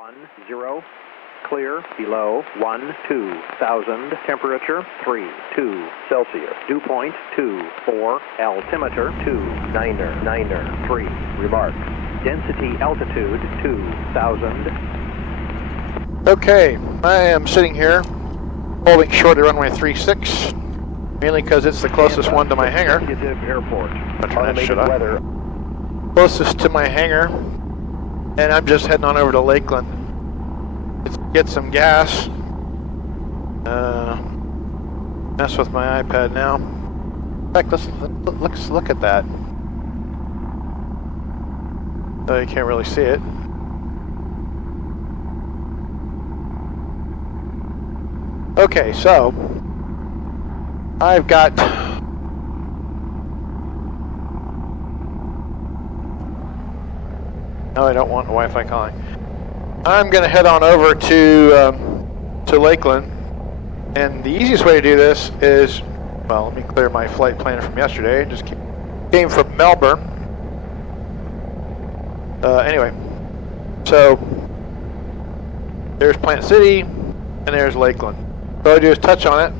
10, clear below 12,000, temperature 32 Celsius, dew point 24, altimeter 2993, remark, density altitude 2,000. Okay, I am sitting here holding short of runway 36, mainly because it's the closest one to my hangar. Executive Airport. I'll turn that shit Automated off. weather. Closest to my hangar, and I'm just heading on over to Lakeland to get some gas. Mess with my iPad now. In fact, let's look at that. Oh, you can't really see it. Okay, so I've got no, I don't want Wi-Fi calling. I'm going to head on over to Lakeland, and the easiest way to do this is, well, let me clear my flight plan from yesterday. Just came from Melbourne. Anyway, so there's Plant City, and there's Lakeland. All I do is touch on it,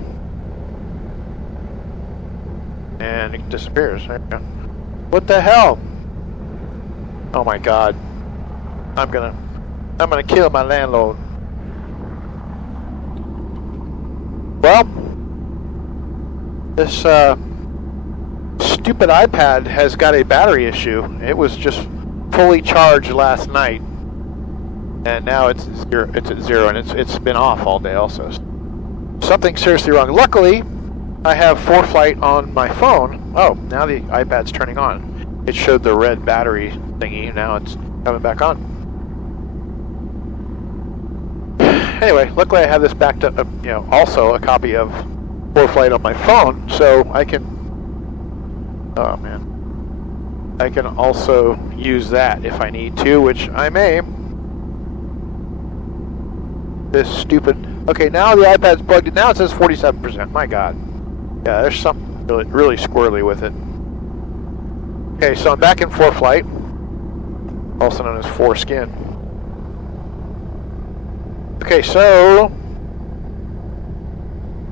and it disappears. There you go. What the hell? Oh my God! I'm gonna kill my landlord. Well, this stupid iPad has got a battery issue. It was just fully charged last night, and now it's zero. It's at zero, and it's been off all day also. Something seriously wrong. Luckily, I have ForeFlight on my phone. Oh, now the iPad's turning on. It showed the red battery thingy. Now it's coming back on. Anyway, luckily I have this backed up. Also a copy of ForeFlight on my phone, so I can. Oh man. I can also use that if I need to, which I may. This stupid. Okay, now the iPad's plugged in. Now it says 47%. My God. Yeah, there's something really squirrely with it. Okay, so I'm back in ForeFlight, also known as Foreskin. Okay, so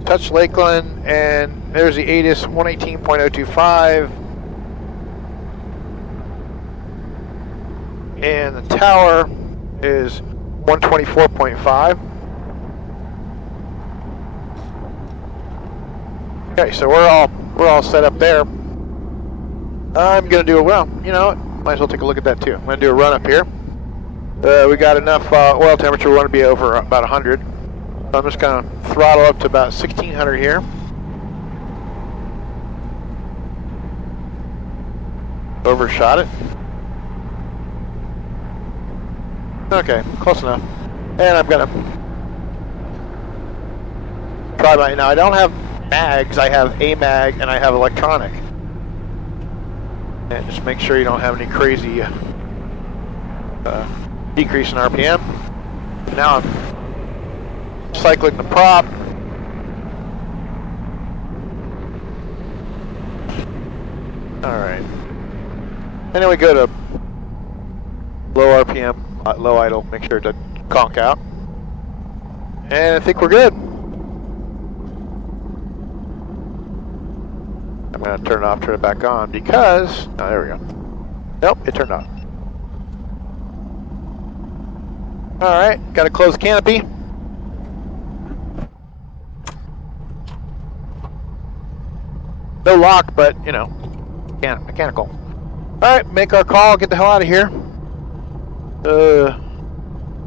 touch Lakeland, and there's the ATIS 118.025. And the tower is 124.5. Okay, so we're all set up there. I'm gonna do might as well take a look at that too. I'm gonna do a run up here. We got enough oil temperature. We want to be over about 100. So I'm just gonna throttle up to about 1600 here. Overshot it. Okay, close enough. And I'm gonna try my. Now I don't have mags. I have a mag and I have electronic. And just make sure you don't have any crazy decrease in RPM. Now I'm cycling the prop. Alright. And then we go to low RPM, low idle, make sure it doesn't conk out. And I think we're good. I'm going to turn it off, turn it back on because, oh, there we go. Nope, it turned off. Alright, got to close canopy. No lock, but, mechanical. Alright, make our call, get the hell out of here.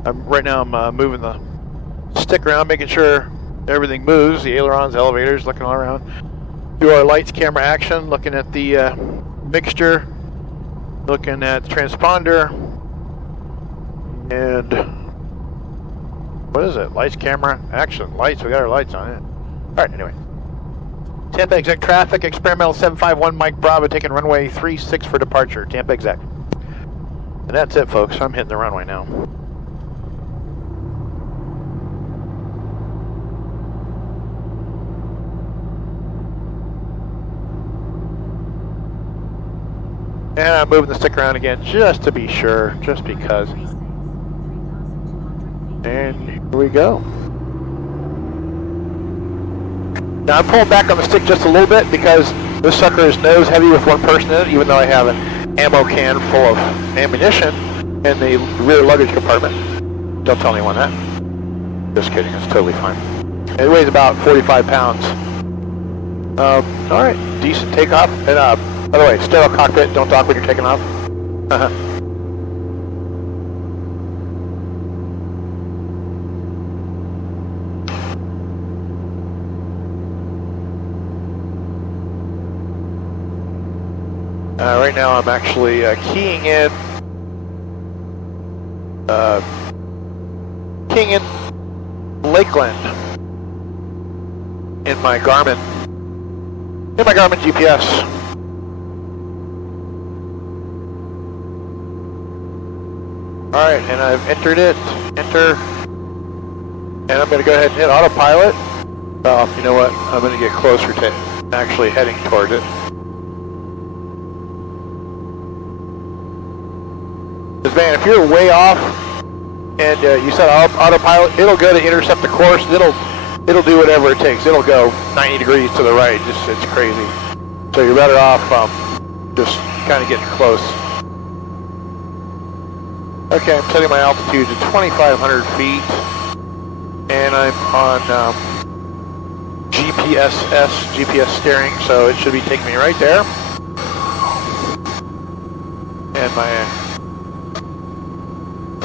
Right now I'm moving the stick around, making sure everything moves, the ailerons, elevators, looking all around. Do our lights, camera, action, looking at the mixture, looking at the transponder, and what is it? Lights, camera, action, lights. We got our lights on it. All right. Anyway, Tampa Exec traffic, experimental 751 Mike Bravo taking runway 36 for departure. Tampa Exec. And that's it, folks. I'm hitting the runway now. And I'm moving the stick around again just to be sure, just because. And here we go. Now I'm pulling back on the stick just a little bit because this sucker is nose heavy with one person in it, even though I have an ammo can full of ammunition in the rear luggage compartment. Don't tell anyone that. Just kidding, it's totally fine. It weighs about 45 pounds. Alright, decent takeoff. And by the way, sterile cockpit, don't talk when you're taking off. Right now I'm actually keying in Lakeland in my Garmin GPS. Alright, and I've entered it, enter, and I'm going to go ahead and hit autopilot. Oh, you know what, I'm going to get closer to actually heading toward it. Because man, if you're way off, and you set autopilot, it'll go to intercept the course, it'll do whatever it takes. It'll go 90 degrees to the right, it's crazy. So you're better off just kind of getting close. Okay, I'm setting my altitude to 2,500 feet, and I'm on GPS steering, so it should be taking me right there. And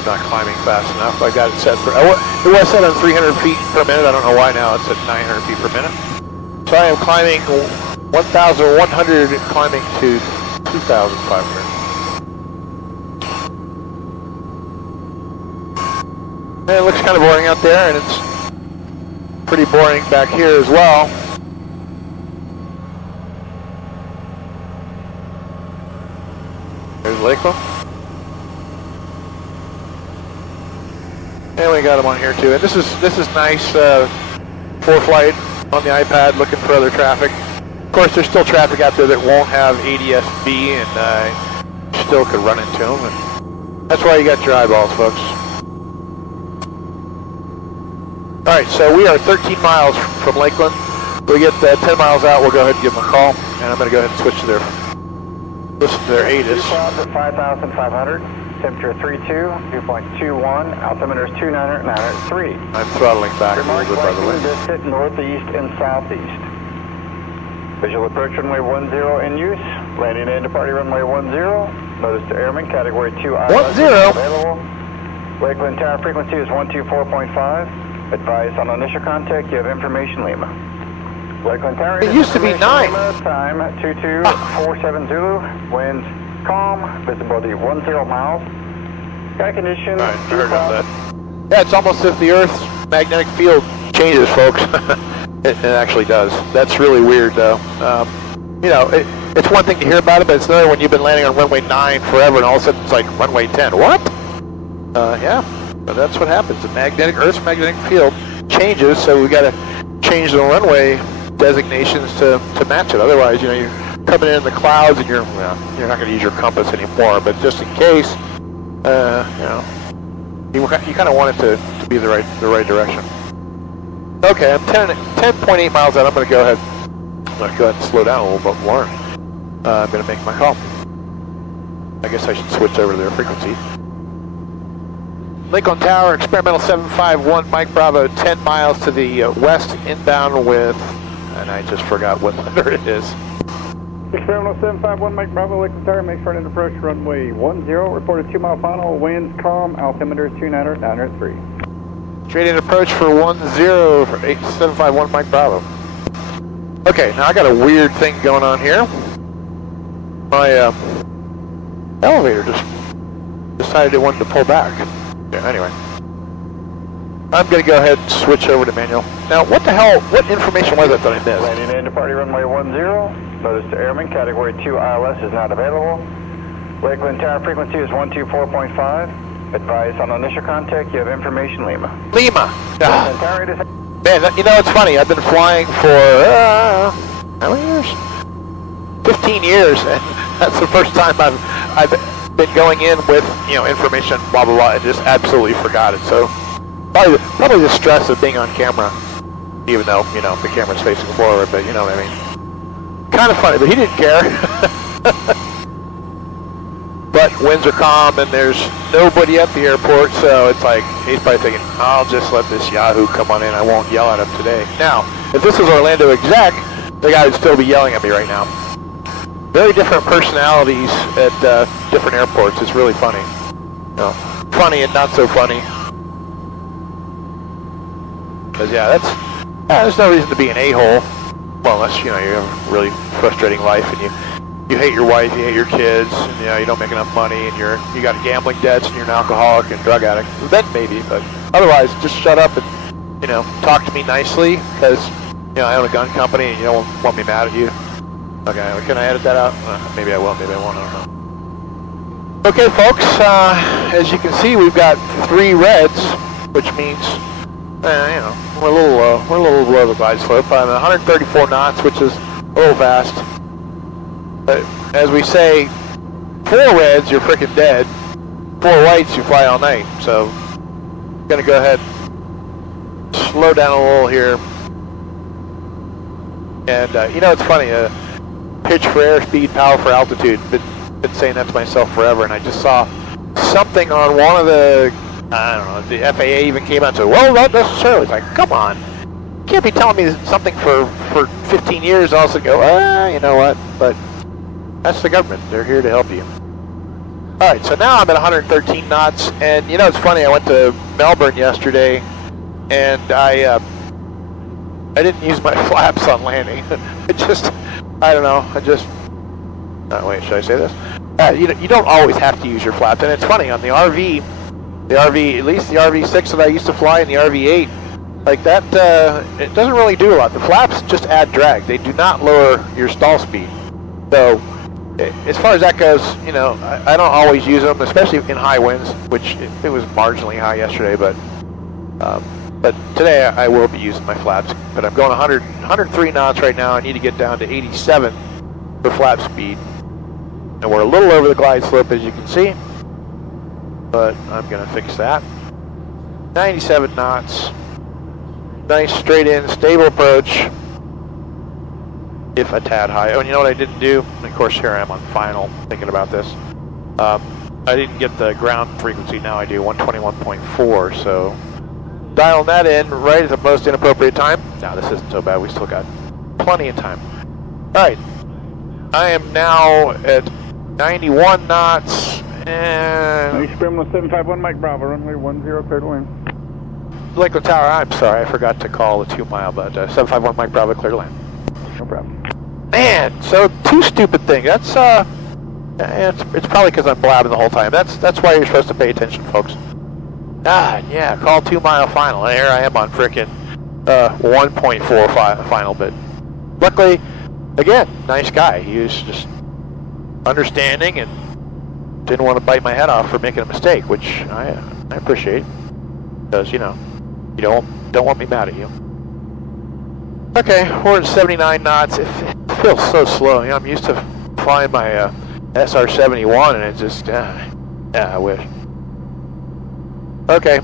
I'm not climbing fast enough. I got it set for, it was set on 300 feet per minute. I don't know why now it's at 900 feet per minute. So I am climbing 1,100, climbing to 2,500. And it looks kind of boring out there, and it's pretty boring back here as well. There's Lakeland. And we got them on here too. And this is nice for flight on the iPad, looking for other traffic. Of course, there's still traffic out there that won't have ADS-B, and still could run into them. And that's why you got your eyeballs, folks. All right, so we are 13 miles from Lakeland. We get 10 miles out, we'll go ahead and give them a call, and I'm going to go ahead and switch to listen to their ADS. 5,500, temperature 32, dew point 21, altimeter is 2,903. I'm throttling back a little bit, by the way. Biscuit, northeast and southeast. Visual approach runway 10 in use. Landing and departing runway 10. Notice to airmen, category 2 ILS 10. Available. Lakeland tower frequency is 124.5. Advise on initial contact, you have information Lima. Lakeland tower. It used to be 9. Time 2247 Zulu. Winds calm. Visibility 10 miles. Sky conditions. All right, I heard about that. Yeah, it's almost as if the Earth's magnetic field changes, folks. It actually does. That's really weird, though. You know, it's one thing to hear about it, but it's another when you've been landing on runway 9 forever, and all of a sudden it's like runway 10. What? Yeah, but that's what happens. The Earth's magnetic field changes, so we got to change the runway designations to match it. Otherwise, you know, you're coming in the clouds, and you're not going to use your compass anymore. But just in case, you know, you kind of want it to be the right direction. Okay, I'm 10.8 miles out. I'm going to go ahead and slow down a little bit more. I'm going to make my call. I guess I should switch over to their frequency. Lakeland Tower, experimental 751, Mike Bravo, 10 miles to the west, inbound with, and I just forgot what letter it is. Experimental 751, Mike Bravo, Lakeland Tower, make sure to approach runway 10, reported 2-mile final, winds calm, altimeter 2,903. Straight in approach for 10 for 751 Mike Bravo. Okay, now I got a weird thing going on here. My elevator just decided it wanted to pull back. Yeah, anyway. I'm going to go ahead and switch over to manual. Now, what the hell, what information was that I missed? Landing and departing runway 10. Notice to airmen, category 2 ILS is not available. Lakeland Tower frequency is 124.5. Advise on initial contact, you have information Lima. Lima! Man, you know, it's funny, I've been flying for, how many years? 15 years, and that's the first time I've been going in with, you know, information, blah, blah, blah, and just absolutely forgot it. So, Probably the stress of being on camera, even though, you know, the camera's facing forward, but you know what I mean. Kind of funny, but he didn't care. But winds are calm and there's nobody at the airport, so it's like, he's probably thinking, I'll just let this Yahoo come on in, I won't yell at him today. Now, if this was Orlando Exec, the guy would still be yelling at me right now. Very different personalities at different airports. It's really funny. You know, funny and not so funny. Because yeah, there's no reason to be an a-hole. Well, unless, you know, you have a really frustrating life and you hate your wife, you hate your kids, and you know, you don't make enough money, and you got gambling debts, and you're an alcoholic and drug addict. Then maybe, but otherwise, just shut up and, you know, talk to me nicely, because, you know, I own a gun company, and you don't want me mad at you. Okay, can I edit that out? Maybe I will, maybe I won't, I don't know. Okay, folks, as you can see, we've got 3 reds, which means, you know, we're a little below the glide slope. I'm at 134 knots, which is a little fast. But as we say, 4 reds, you're freaking dead. 4 whites, you fly all night. So, I'm gonna go ahead, slow down a little here. And you know, it's funny. Pitch for airspeed, power for altitude. Been saying that to myself forever, and I just saw something on one of the, I don't know, the FAA even came out and said, well, not necessarily. It's like, come on. You can't be telling me something for 15 years and also go, you know what, but that's the government. They're here to help you. Alright, so now I'm at 113 knots, and you know, it's funny, I went to Melbourne yesterday, and I didn't use my flaps on landing. I don't know, wait, should I say this? You don't always have to use your flaps, and it's funny, on the RV, at least the RV6 that I used to fly and the RV8, like that, it doesn't really do a lot. The flaps just add drag. They do not lower your stall speed. So, as far as that goes, you know, I don't always use them, especially in high winds, which it was marginally high yesterday, but today I will be using my flaps. But I'm going 103 knots right now. I need to get down to 87 for flap speed. And we're a little over the glide slope, as you can see, but I'm going to fix that. 97 knots. Nice straight in, stable approach. If a tad high. Oh, and you know what I didn't do? And of course, here I am on final, thinking about this. I didn't get the ground frequency. Now I do 121.4, so dialing that in right at the most inappropriate time. Now this isn't so bad. We still got plenty of time. All right. I am now at 91 knots, and... Experimental 751 Mike Bravo, runway 10, clear to land. Lakeland Tower, I'm sorry, I forgot to call the 2 mile, but 751 Mike Bravo, clear to land. No problem. Man, so 2 stupid things. That's, it's probably because I'm blabbing the whole time. That's why you're supposed to pay attention, folks. Yeah, call 2 mile final. There I am on frickin' 1.4 final, but luckily, again, nice guy. He was just understanding and didn't want to bite my head off for making a mistake, which I appreciate, because, you know, you don't want me mad at you. Okay, we're at 79 knots. It feels so slow. You know, I'm used to flying my SR-71, and it just, yeah, I wish. Okay,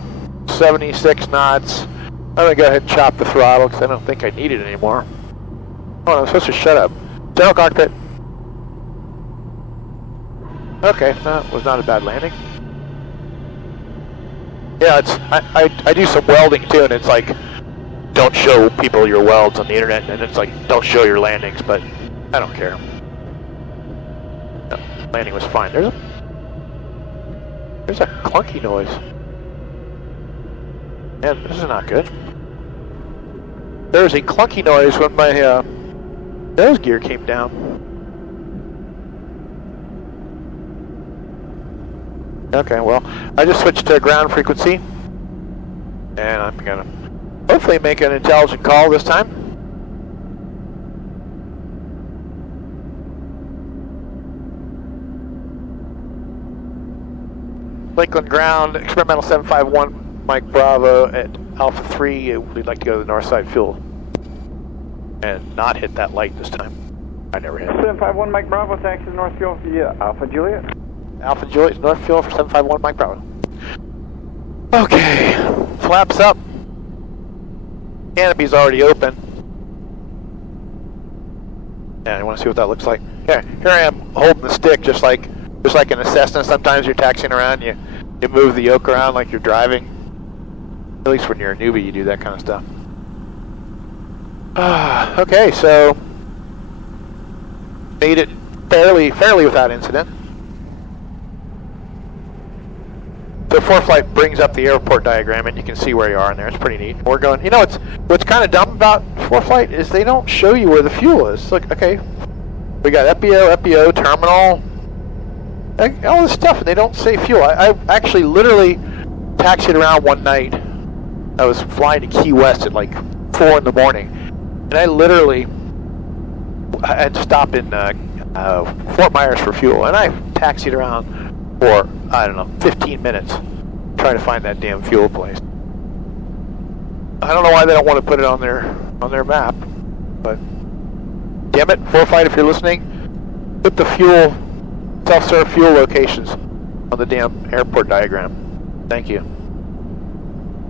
76 knots. I'm going to go ahead and chop the throttle, because I don't think I need it anymore. Oh, I'm supposed to shut up. General cockpit. Okay, that was not a bad landing. Yeah, I do some welding too, and it's like, don't show people your welds on the internet, and it's like, don't show your landings, but I don't care. No, landing was fine. There's a clunky noise. Man, this is not good. There's a clunky noise when my nose gear came down. Okay, well, I just switched to ground frequency, and I'm gonna hopefully make an intelligent call this time. Lakeland ground, experimental 751, Mike Bravo at Alpha 3. We'd like to go to the north side fuel and not hit that light this time. I never hit it. 751 Mike Bravo, taxi to North Fuel via Alpha Juliet. Alpha Juliet, North Fuel for 751 Mike Bravo. Okay, flaps up. Canopy's already open. Yeah, you want to see what that looks like? Here I am holding the stick, just like in a Cessna. Sometimes you're taxiing around, you move the yoke around like you're driving. At least when you're a newbie, you do that kind of stuff. Okay, so made it fairly without incident. The ForeFlight brings up the airport diagram, and you can see where you are in there. It's pretty neat. We're going. You know, what's kind of dumb about ForeFlight is they don't show you where the fuel is. Look, okay, we got FBO, terminal, all this stuff, and they don't say fuel. I actually literally taxied around one night. I was flying to Key West at like 4 in the morning, and I had to stop in Fort Myers for fuel, and I taxied around for, I don't know, 15 minutes trying to find that damn fuel place. I don't know why they don't want to put it on their map, but damn it, ForeFlight, if you're listening, put the fuel, self-serve fuel locations on the damn airport diagram. Thank you.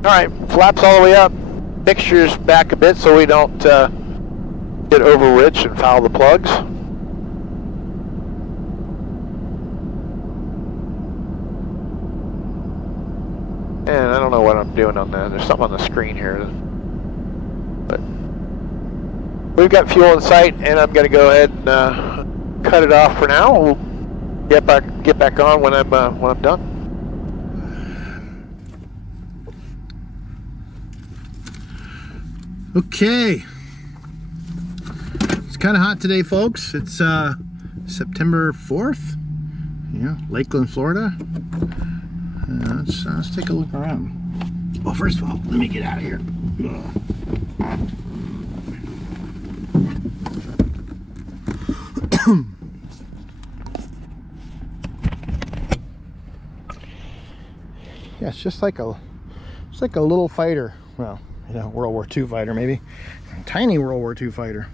Alright, flaps all the way up, mixtures back a bit so we don't get over rich and foul the plugs. And I don't know what I'm doing on that. There's something on the screen here. But we've got fuel in sight, and I'm going to go ahead and cut it off for now. We'll get back on when I'm done. Okay. It's kind of hot today, folks. It's September 4th. Yeah, Lakeland, Florida. Let's take a look around. Well, first of all, let me get out of here. Yeah, it's just like a little fighter. Well, you know, World War II fighter, maybe. A tiny World War II fighter.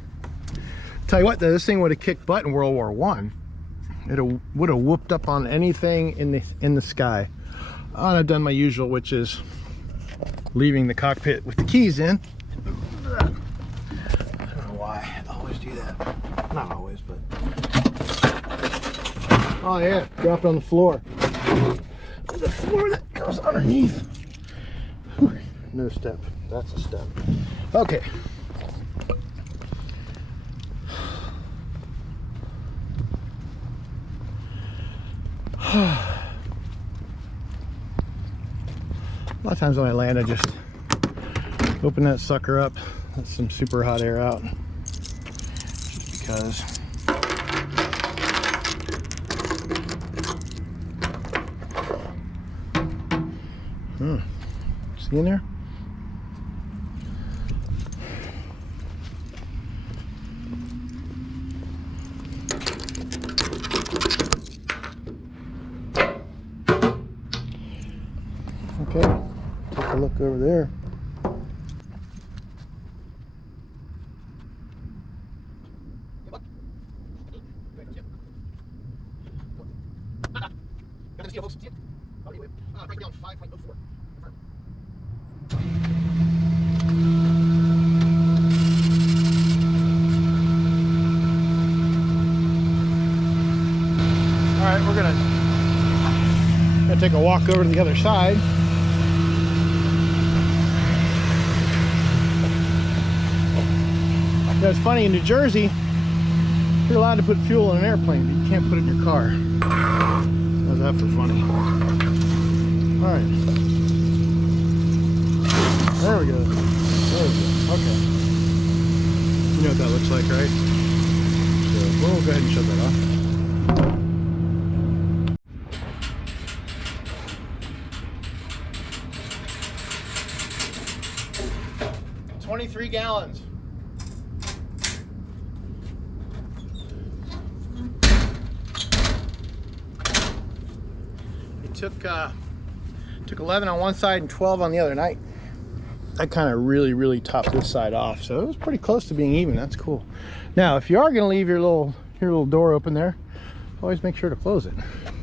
Tell you what, though, this thing would have kicked butt in World War I. It would have whooped up on anything in the sky. And I've done my usual, which is leaving the cockpit with the keys in. I don't know why I always do that. Not always, but... Oh yeah, drop it on the floor. The floor that goes underneath. Whew. No step. That's a step. Okay. A lot of times when I land, I just open that sucker up, let some super hot air out, just because. See in there? Okay, take a look over there. Alright, we're gonna take a walk over to the other side. You know, it's funny, in New Jersey, you're allowed to put fuel in an airplane, but you can't put it in your car. How's that for funny? Alright. There we go. Okay. You know what that looks like, right? So we'll go ahead and shut that off. 23 gallons. It took 11 on one side and 12 on the other night. I kind of really topped this side off, so it was pretty close to being even. That's cool. Now, if you are going to leave your little door open there, always make sure to close it.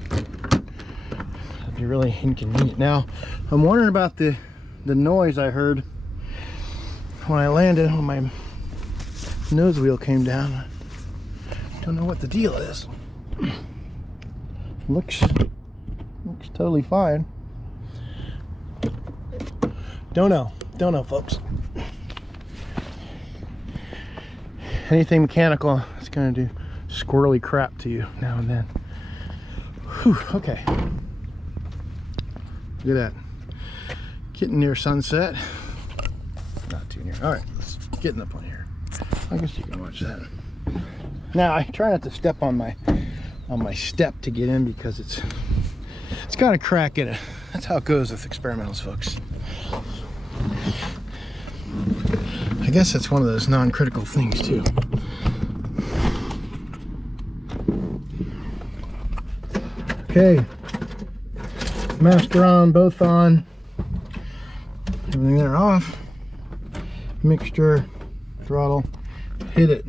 That'd be really inconvenient. Now, I'm wondering about the the noise I heard when I landed, when my nose wheel came down. Don't know what the deal is. Looks totally fine. Don't know, folks. Anything mechanical is gonna do squirrely crap to you now and then. Whew, okay. Look at that. Getting near sunset. Not too near. All right, let's get in the plane here. I guess you can watch that. Now I try not to step on my step to get in because it's got a crack in it. That's how it goes with experimentals, folks. I guess that's one of those non-critical things too. Okay, master on, both on, everything there off, mixture, throttle, hit it.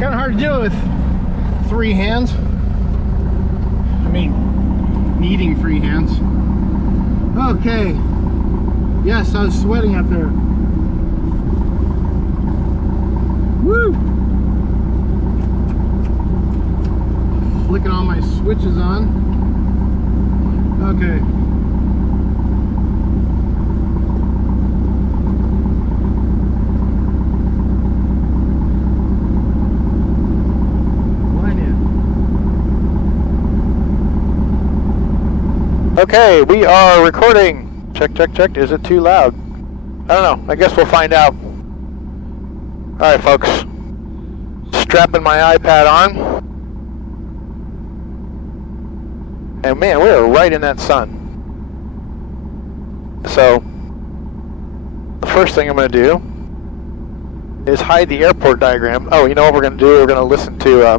Kind of hard to do it with 3 hands. I mean, needing 3 hands. Okay. Yes, I was sweating up there. Woo! Flicking all my switches on. Okay. Okay, we are recording. Check, check, check. Is it too loud? I don't know. I guess we'll find out. Alright, folks. Strapping my iPad on. And man, we are right in that sun. So, the first thing I'm going to do is hide the airport diagram. Oh, you know what we're going to do? We're going to listen to,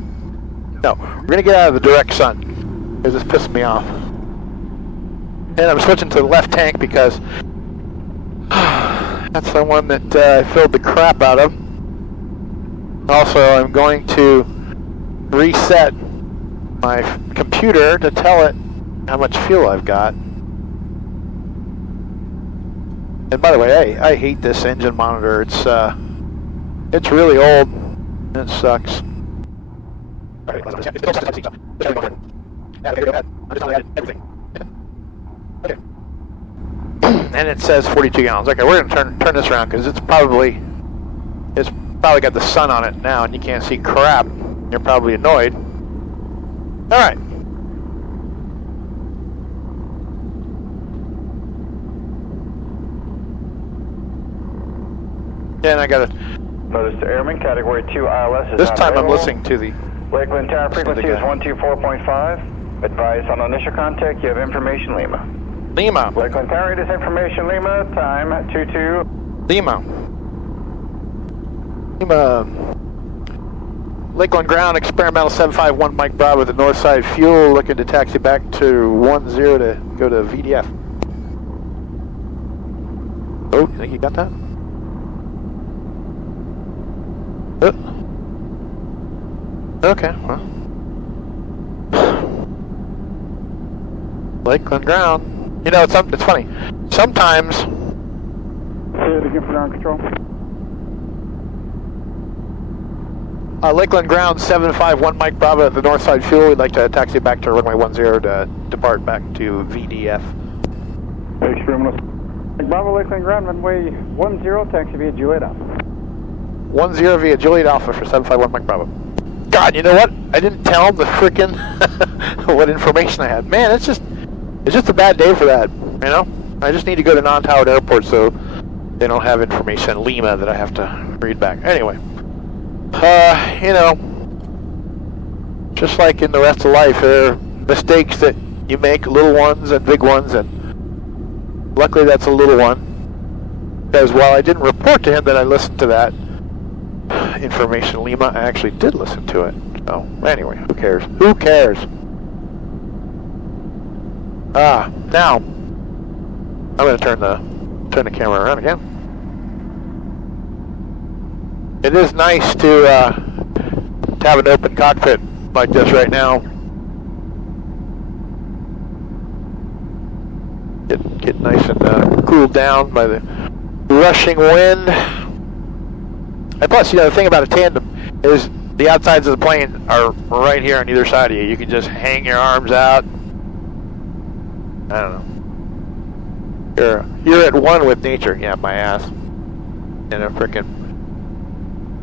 no, we're going to get out of the direct sun. Because it's pissing me off. And I'm switching to the left tank because that's the one that I filled the crap out of. Also, I'm going to reset my computer to tell it how much fuel I've got. And by the way, I hate this engine monitor. It's really old and it sucks. Okay. And it says 42 gallons. Okay, we're gonna turn this around because it's probably got the sun on it now, and you can't see crap. You're probably annoyed. All right. And I got to notice to Airman, Category 2 ILS is this not time available. I'm listening to the Lakeland Tower frequency is 124.5. Advise on initial contact, you have information Lima. Lima. Lakeland Tower, it is information Lima, time 22. Lima. Lakeland ground, experimental 751 Mike Bravo with the north side fuel, looking to taxi back to 10 to go to VDF. Oh, you think you got that? Okay, well. Lakeland ground. You know, it's funny. Sometimes. Say it again for ground control. Lakeland ground 751 Mike Bravo at the north side fuel. We'd like to taxi back to runway 10 to depart back to VDF. Experimental. Bravo, Lakeland ground, runway 10, taxi via Juliet Alpha. 10 via Juliet Alpha for 751 Mike Bravo. God, you know what? I didn't tell them the frickin' what information I had. Man, it's just a bad day for that, you know? I just need to go to non-towered airport so they don't have information in Lima that I have to read back. Anyway, you know, just like in the rest of life, there are mistakes that you make, little ones and big ones, and luckily that's a little one. Because while I didn't report to him that I listened to that information in Lima, I actually did listen to it. So, anyway, who cares? Who cares? Now I'm going to turn the camera around again. it is nice to have an open cockpit like this right now. Get nice and cooled down by the rushing wind. And plus, you know, the thing about a tandem is the outsides of the plane are right here on either side of you. You can just hang your arms out. I don't know. You're at one with nature. Yeah, my ass. In a frickin'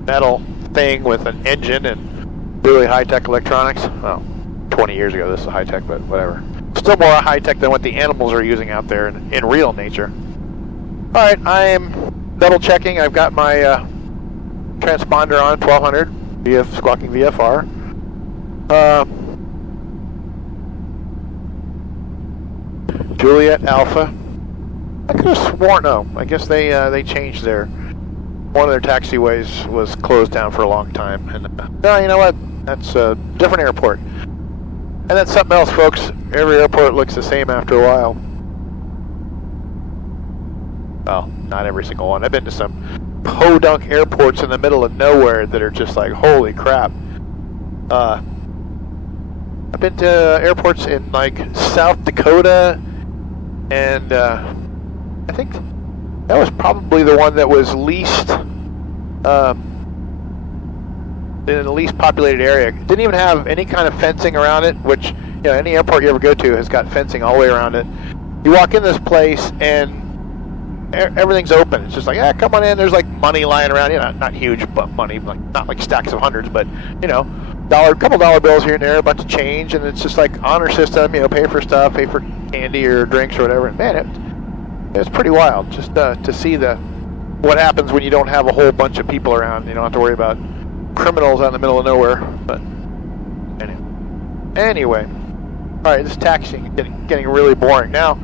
metal thing with an engine and really high-tech electronics. Well, 20 years ago this is high-tech, but whatever. Still more high-tech than what the animals are using out there in real nature. Alright, I'm double-checking. I've got my transponder on 1200 squawking VFR. Juliet Alpha. I could have sworn, no, I guess they changed one of their taxiways was closed down for a long time. And no, you know what? That's a different airport. And that's something else, folks. Every airport looks the same after a while. Well, not every single one. I've been to some podunk airports in the middle of nowhere that are just like, holy crap. I've been to airports in like South Dakota, and I think that was probably the one that was least in the least populated area. It didn't even have any kind of fencing around it, which, you know, any airport you ever go to has got fencing all the way around it. You walk in this place and everything's open. It's just like, yeah, come on in. There's like money lying around, you know, not huge, but money, like not like stacks of hundreds, but you know, couple dollar bills here and there, a bunch of change, and it's just like honor system, you know, pay for stuff, pay for candy or drinks or whatever. And man, it's pretty wild just to see what happens when you don't have a whole bunch of people around. You don't have to worry about criminals out in the middle of nowhere. But anyway, all right, this taxiing is getting really boring now.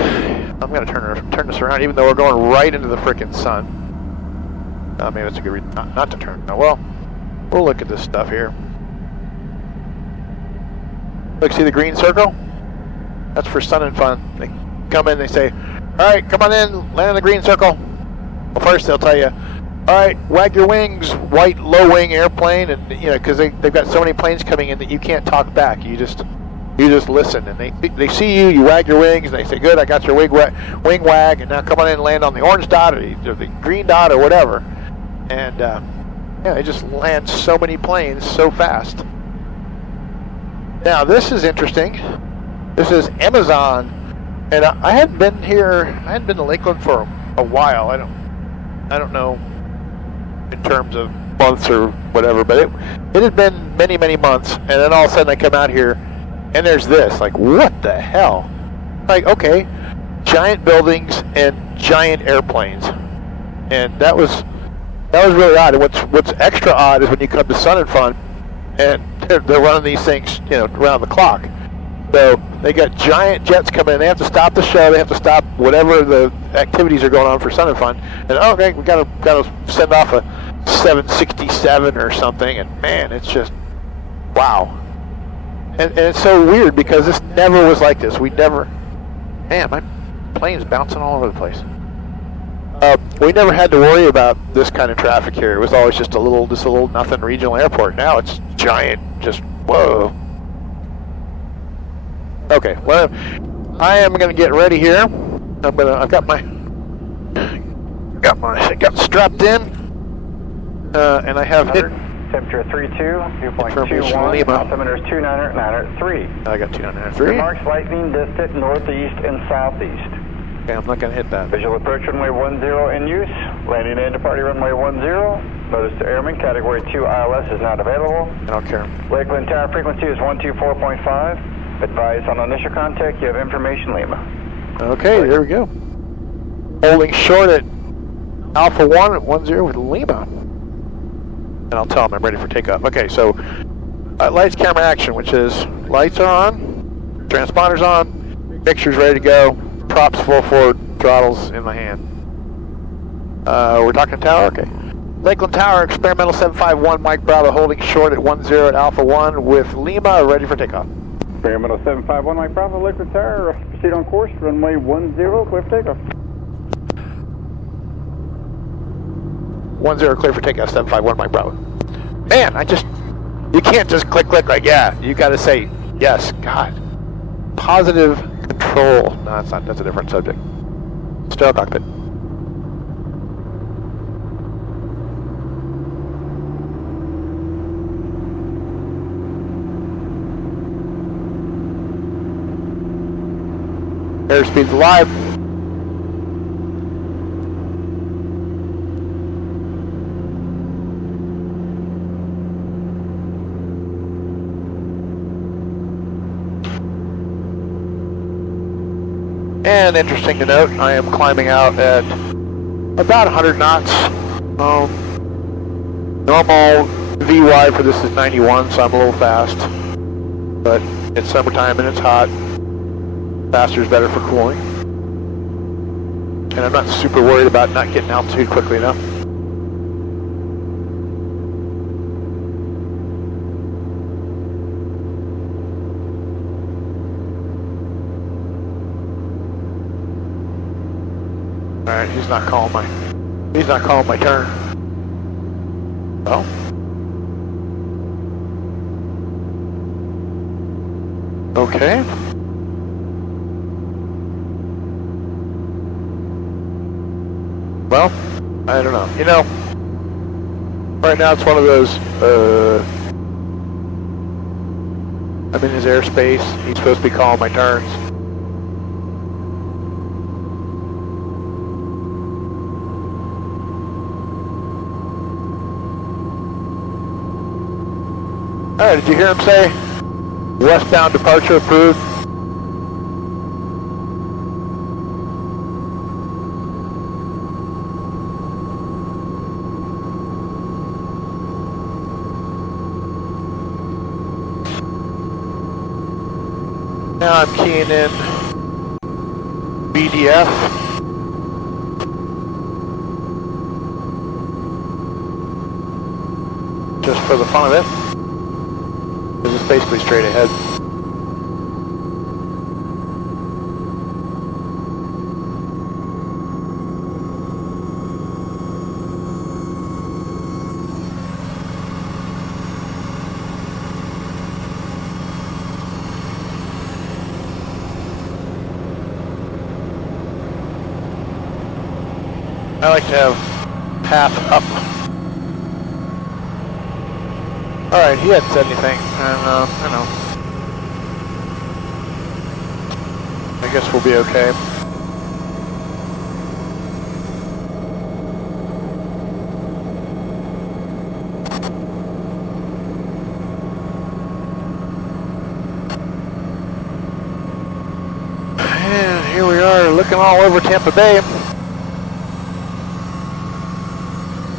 I'm gonna turn this around, even though we're going right into the frickin' sun. Maybe that's a good reason not to turn. Well, we'll look at this stuff here. Look, see the green circle? That's for sun and fun. They come in, they say, all right, come on in, land in the green circle. Well, first they'll tell you, all right, wag your wings, white low-wing airplane, and you know, because they've got so many planes coming in that you can't talk back. You just listen, and they see you, you wag your wings, and they say, good, I got your wing wag, and now come on in and land on the orange dot or the green dot or whatever. And yeah, they just land so many planes so fast. Now this is interesting. This is Amazon, and I hadn't been to Lakeland for a while. I don't know in terms of months or whatever, but it had been many months, and then all of a sudden I come out here and there's this, like, what the hell? Like, okay, giant buildings and giant airplanes, and that was really odd. And what's extra odd is when you come to Sun and Fun, and they're running these things, you know, around the clock. So they got giant jets coming in. They have to stop the show. They have to stop whatever the activities are going on for Sun and Fun. And okay, we gotta send off a 767 or something. And man, it's just wow. And it's so weird because this never was like this. Man, my plane's bouncing all over the place. We never had to worry about this kind of traffic here. It was always just a little nothing regional airport. Now it's giant, just whoa. Okay, well, I am going to get ready here. I've got strapped in, and I have hit. Temperature 32, 2.21, altimeter is 2993. I got 2993. Remarks lightning distant northeast and southeast. Okay, I'm not going to hit that. Visual approach runway 10 in use. Landing and departing runway 10. Notice to airman, category 2 ILS is not available. I don't care. Lakeland tower frequency is 124.5. Advise on initial contact, you have information Lima. Okay, there we go. Holding short at Alpha 1 at 10 with Lima. And I'll tell them I'm ready for takeoff. Okay, so lights, camera, action, which is lights are on, transponder's on, mixture's ready to go, props full forward, throttles in my hand. We're talking tower? Okay. Lakeland Tower, experimental 751, Mike Bravo, holding short at 10 at Alpha 1 with Lima, ready for takeoff. Experimental 751, Mike Bravo, Lakeland Tower, proceed on course, runway 10, clear for takeoff. 10 clear for takeoff, 751 Mike Bravo. Man, you can't just click like, yeah. You got to say, yes, God. Positive control. No, that's not, that's a different subject. Sterile cockpit. Airspeed's alive. And interesting to note, I am climbing out at about 100 knots. Normal VY for this is 91, so I'm a little fast. But it's summertime and it's hot. Faster is better for cooling. And I'm not super worried about not getting altitude quickly enough. Alright, he's not calling my turn. Well. Okay. Well, I don't know. You know, right now it's one of those, I'm in his airspace. He's supposed to be calling my turns. Alright, did you hear him say westbound departure approved? Now I'm keying in BDF. Just for the fun of it. This is basically straight ahead. I like to have path up. Alright, he hadn't said anything, and you know, I guess we'll be okay. And here we are, looking all over Tampa Bay.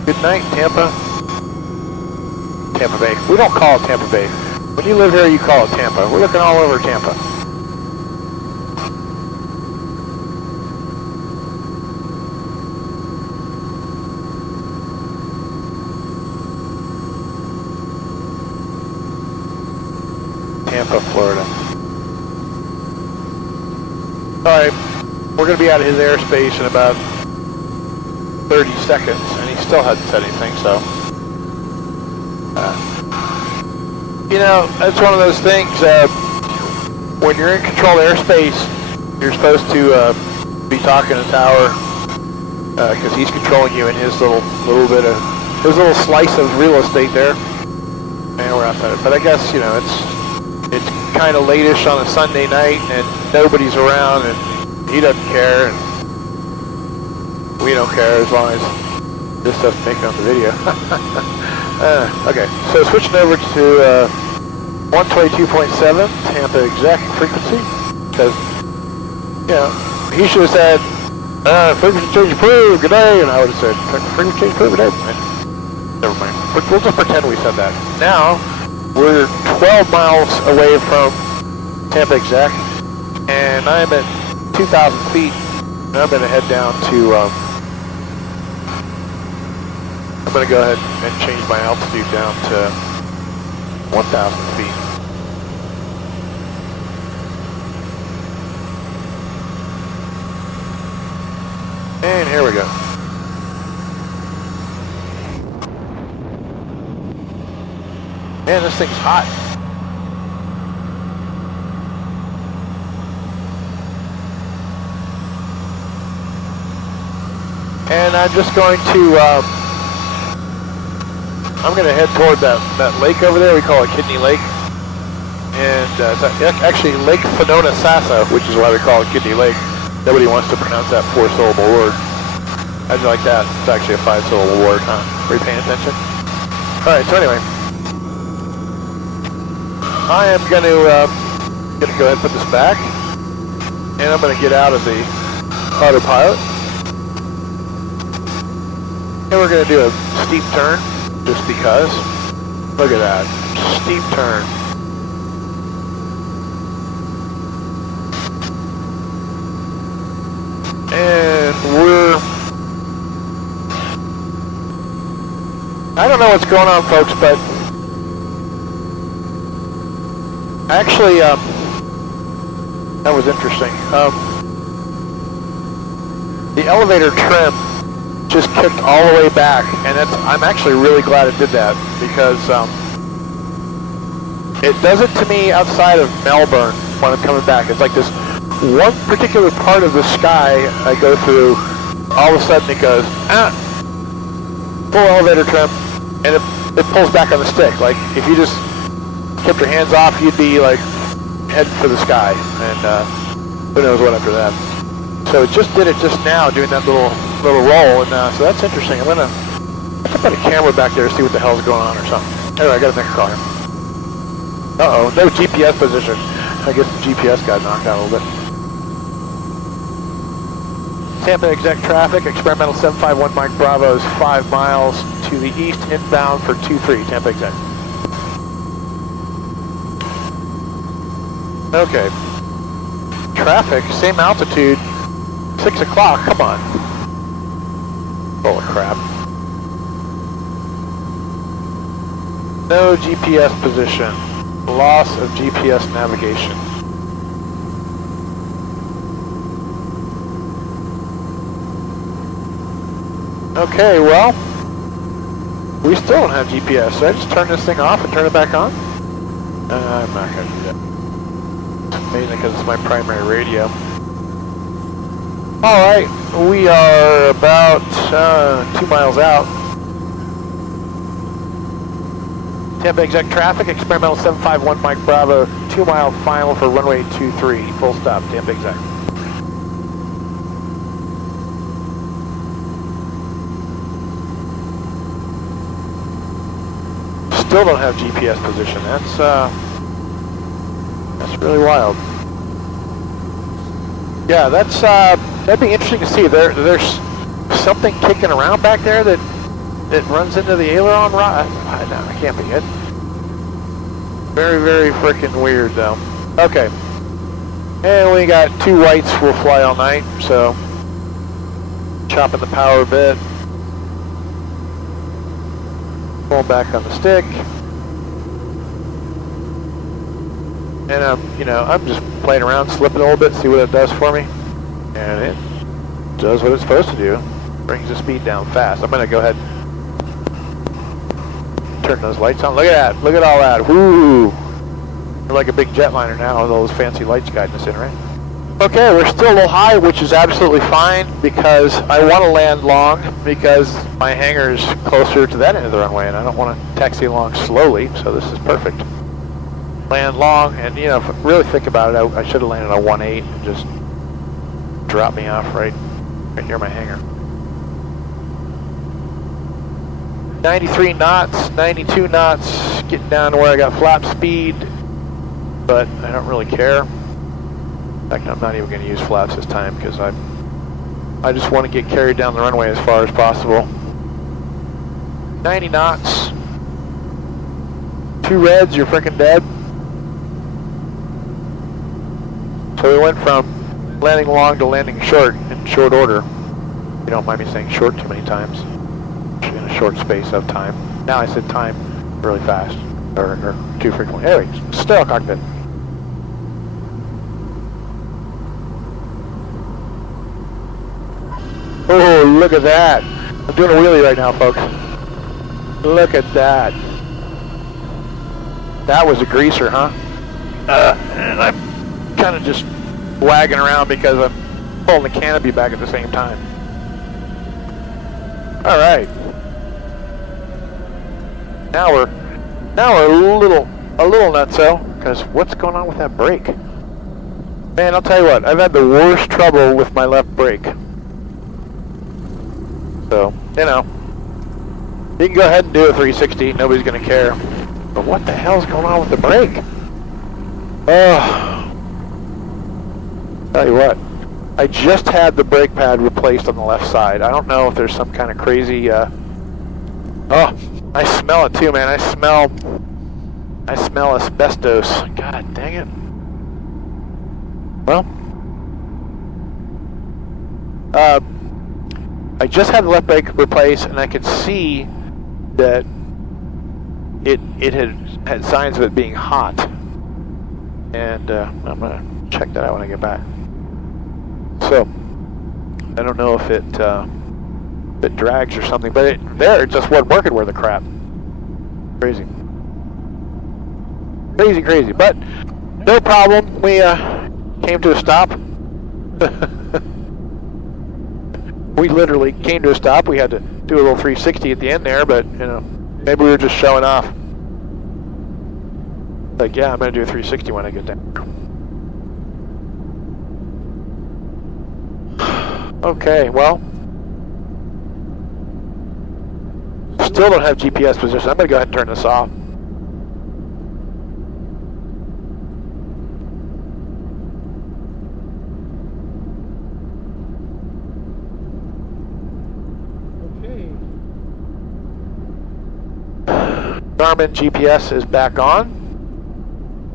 Good night, Tampa. Tampa Bay. We don't call it Tampa Bay. When you live here, you call it Tampa. We're looking all over Tampa. Tampa, Florida. Alright, we're going to be out of his airspace in about 30 seconds, and he still hadn't said anything, so... you know, that's one of those things, when you're in controlled airspace, you're supposed to be talking to tower, because he's controlling you in his little slice of real estate there. And we're outside it. But I guess, you know, it's kind of late-ish on a Sunday night, and nobody's around, and he doesn't care, and we don't care as long as this doesn't make it on the video. Okay, so switching over to 122.7 Tampa Exec frequency, because, you know, he should have said, frequency change approved, good day, and I would have said, frequency change approved, good day. Never mind. We'll just pretend we said that. Now, we're 12 miles away from Tampa Exec, and I'm at 2,000 feet, and I'm going to head down to, I'm going to go ahead and change my altitude down to 1,000 feet. And here we go. Man, this thing's hot. And I'm just going to, I'm going to head toward that lake over there. We call it Kidney Lake. And it's actually Lake Fonona Sassa, which is why we call it Kidney Lake. Nobody wants to pronounce that 4-syllable word. How'd you like that? It's actually a 5-syllable word, huh? Are you paying attention? Alright, so anyway. I am going to go ahead and put this back. And I'm going to get out of the autopilot. And we're going to do a steep turn, just because. Look at that. Steep turn. And we're... I don't know what's going on, folks, but... Actually, that was interesting. The elevator trim just kicked all the way back, and I'm actually really glad it did that, because it does it to me outside of Melbourne when I'm coming back. It's like this one particular part of the sky I go through, all of a sudden it goes, full elevator trim, and it pulls back on the stick. Like, if you just kept your hands off, you'd be like heading for the sky, and who knows what after that. So it just did it just now, doing that little roll, and so that's interesting. I'm gonna put a camera back there to see what the hell's going on or something. Anyway, I gotta make a call here. Uh-oh, no GPS position. I guess the GPS got knocked out a little bit. Tampa Exec traffic, experimental 751 Mike Bravo is 5 miles to the east, inbound for 23, Tampa Exec. Okay. Traffic, same altitude, 6 o'clock, come on. Full of crap. No GPS position. Loss of GPS navigation. Okay, well, we still don't have GPS, so I just turn this thing off and turn it back on? I'm not going to do that. Mainly because it's my primary radio. Alright, we are about 2 miles out. Tampa Exec traffic, experimental 751 Mike Bravo, 2 mile final for runway 23, full stop, Tampa Exec. Still don't have GPS position. That's really wild. Yeah, that'd be interesting to see. There's something kicking around back there that runs into the aileron rod. I can't be it. Very, very freaking weird, though. Okay. And we got 2 whites will fly all night, so chopping the power a bit. Pull back on the stick. And I'm just playing around, slipping a little bit, see what it does for me. And it does what it's supposed to do. Brings the speed down fast. I'm gonna go ahead and turn those lights on. Look at that, look at all that, woo! We're like a big jetliner now with all those fancy lights guiding us in, right? Okay, we're still a little high, which is absolutely fine, because I want to land long, because my hangar is closer to that end of the runway, and I don't want to taxi along slowly, so this is perfect. Land long, and if I really think about it, I should have landed on 1.8 and just dropped me off right near my hangar. 93 knots, 92 knots, getting down to where I got flap speed, but I don't really care. In fact, I'm not even going to use flaps this time, because I just want to get carried down the runway as far as possible. 90 knots. 2 reds, you're freaking dead. So we went from landing long to landing short in short order. You don't mind me saying short too many times in a short space of time. Now I said time really fast, or too frequently. Anyway, still cockpit. Oh, look at that. I'm doing a wheelie right now, folks. Look at that. That was a greaser, huh? And I'm kind of just wagging around because I'm pulling the canopy back at the same time. All right. Now we're a little nutso, because what's going on with that brake? Man, I'll tell you what, I've had the worst trouble with my left brake. So, you know, you can go ahead and do a 360, nobody's gonna care. But what the hell's going on with the brake? Oh, tell you what, I just had the brake pad replaced on the left side. I don't know if there's some kind of crazy, oh, I smell it too, man. I smell asbestos. God dang it. Well, I just had the left brake replaced, and I could see that it had signs of it being hot. And I'm gonna check that out when I get back. So I don't know if it drags or something, but it just wasn't working worth a crap. Crazy. But no problem. We came to a stop. We literally came to a stop. We had to do a little 360 at the end there, but you know, maybe we were just showing off. Like, yeah, I'm gonna do a 360 when I get down. Okay, well, still don't have GPS position. I'm gonna go ahead and turn this off. Garmin GPS is back on,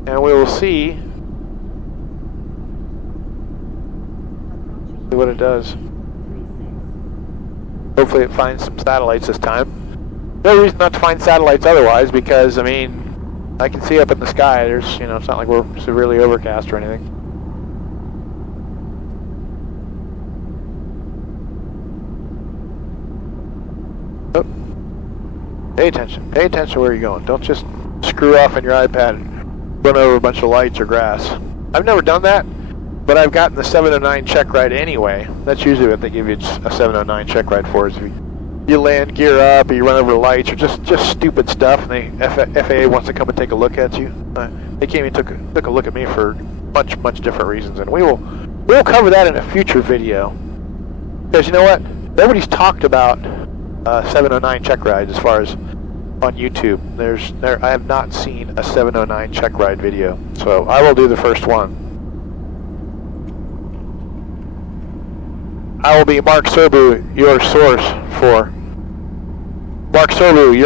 and we will see what it does. Hopefully it finds some satellites this time. No reason not to find satellites otherwise, because I mean, I can see up in the sky. There's, you know, it's not like we're severely overcast or anything. Oh. Pay attention where you're going. Don't just screw off on your iPad and run over a bunch of lights or grass. I've never done that, but I've gotten the 709 check ride anyway. That's usually what they give you a 709 check ride for, is if you land gear up or you run over lights or just stupid stuff, and the FAA wants to come and take a look at you. They came and took a look at me for much different reasons, and we'll cover that in a future video. Because you know what? Nobody's talked about 709 check rides as far as on YouTube. I have not seen a 709 check ride video, so I will do the first one. I will be Mark Serbu, your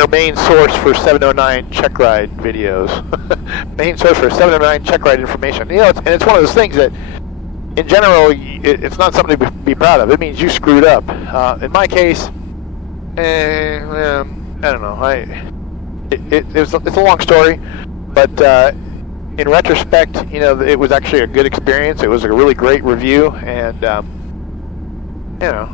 main source for 709 check ride videos. Main source for 709 check ride information. You know, it's one of those things that, in general, it's not something to be proud of. It means you screwed up. In my case, I don't know. It's a long story, but in retrospect, you know, it was actually a good experience. It was a really great review, and you know,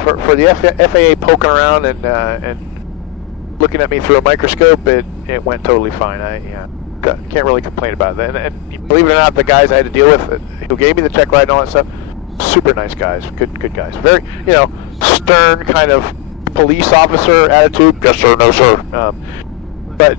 for the FAA poking around and looking at me through a microscope, it went totally fine. I can't really complain about that. And believe it or not, the guys I had to deal with who gave me the check ride and all that stuff, super nice guys, good guys. Very, you know, stern kind of police officer attitude. Yes sir, no sir. But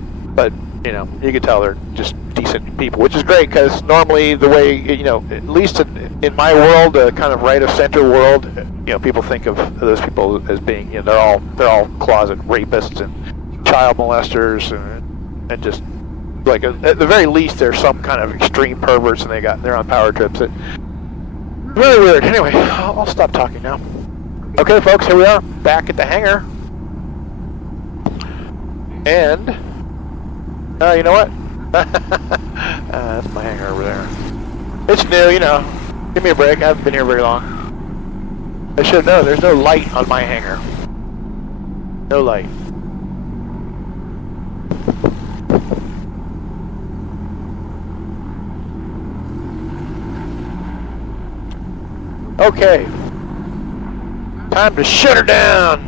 you know, you can tell they're just decent people, which is great, because normally the way, you know, at least in my world, kind of right of center world, you know, people think of those people as being, you know, they're all closet rapists and child molesters and just like at the very least they're some kind of extreme perverts, and they're on power trips. Really weird. Anyway, I'll stop talking now. Okay, folks, here we are, back at the hangar. And, you know what? That's my hangar over there. It's new, you know. Give me a break, I haven't been here very long. I should know, there's no light on my hangar. No light. Okay. Time to shut her down.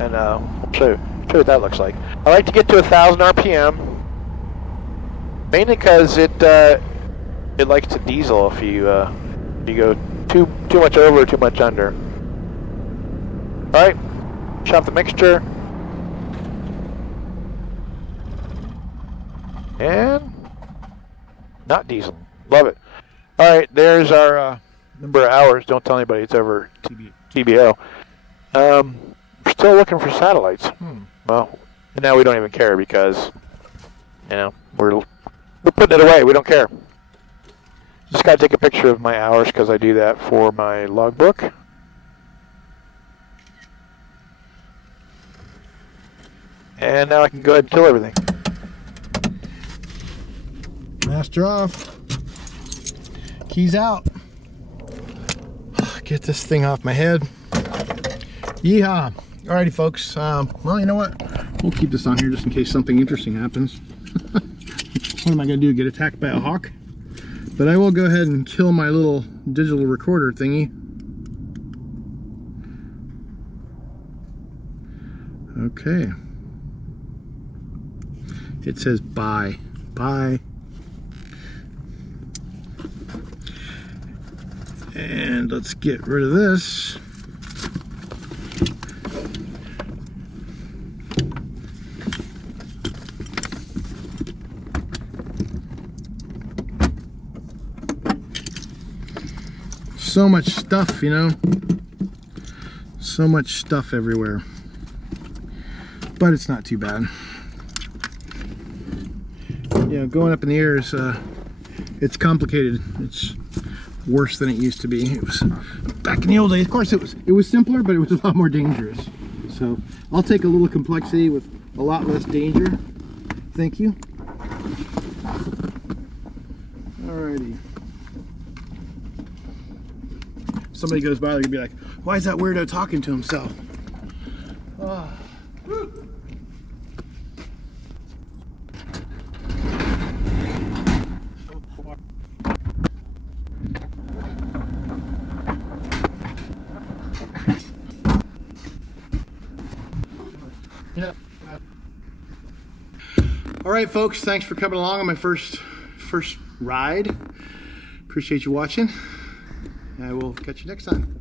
And I'll show you. Show you what that looks like. I like to get to 1,000 RPM, mainly because it likes to diesel if you go too much over or too much under. All right, shop the mixture, and not diesel. Love it. All right, there's our number of hours. Don't tell anybody it's over TBO. We're still looking for satellites. Well, now we don't even care because, you know, we're putting it away. We don't care. Just got to take a picture of my hours because I do that for my logbook. And now I can go ahead and kill everything. Master off. Keys out. Get this thing off my head. Yeehaw. Alrighty, folks. Well, you know what? We'll keep this on here just in case something interesting happens. What am I going to do? Get attacked by a hawk? But I will go ahead and kill my little digital recorder thingy. Okay. It says bye. Bye. And let's get rid of this. So much stuff, you know. So much stuff everywhere. But it's not too bad. You know, going up in the air is it's complicated. It's worse than it used to be. It was back in the old days. Of course, it was simpler, but it was a lot more dangerous. So I'll take a little complexity with a lot less danger. Thank you. Alrighty. Somebody goes by, they're gonna be like, "Why is that weirdo talking to himself?" Oh. Yeah. All right, folks. Thanks for coming along on my first ride. Appreciate you watching. I will catch you next time.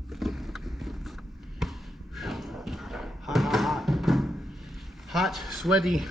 Hot, hot, hot. Hot, sweaty.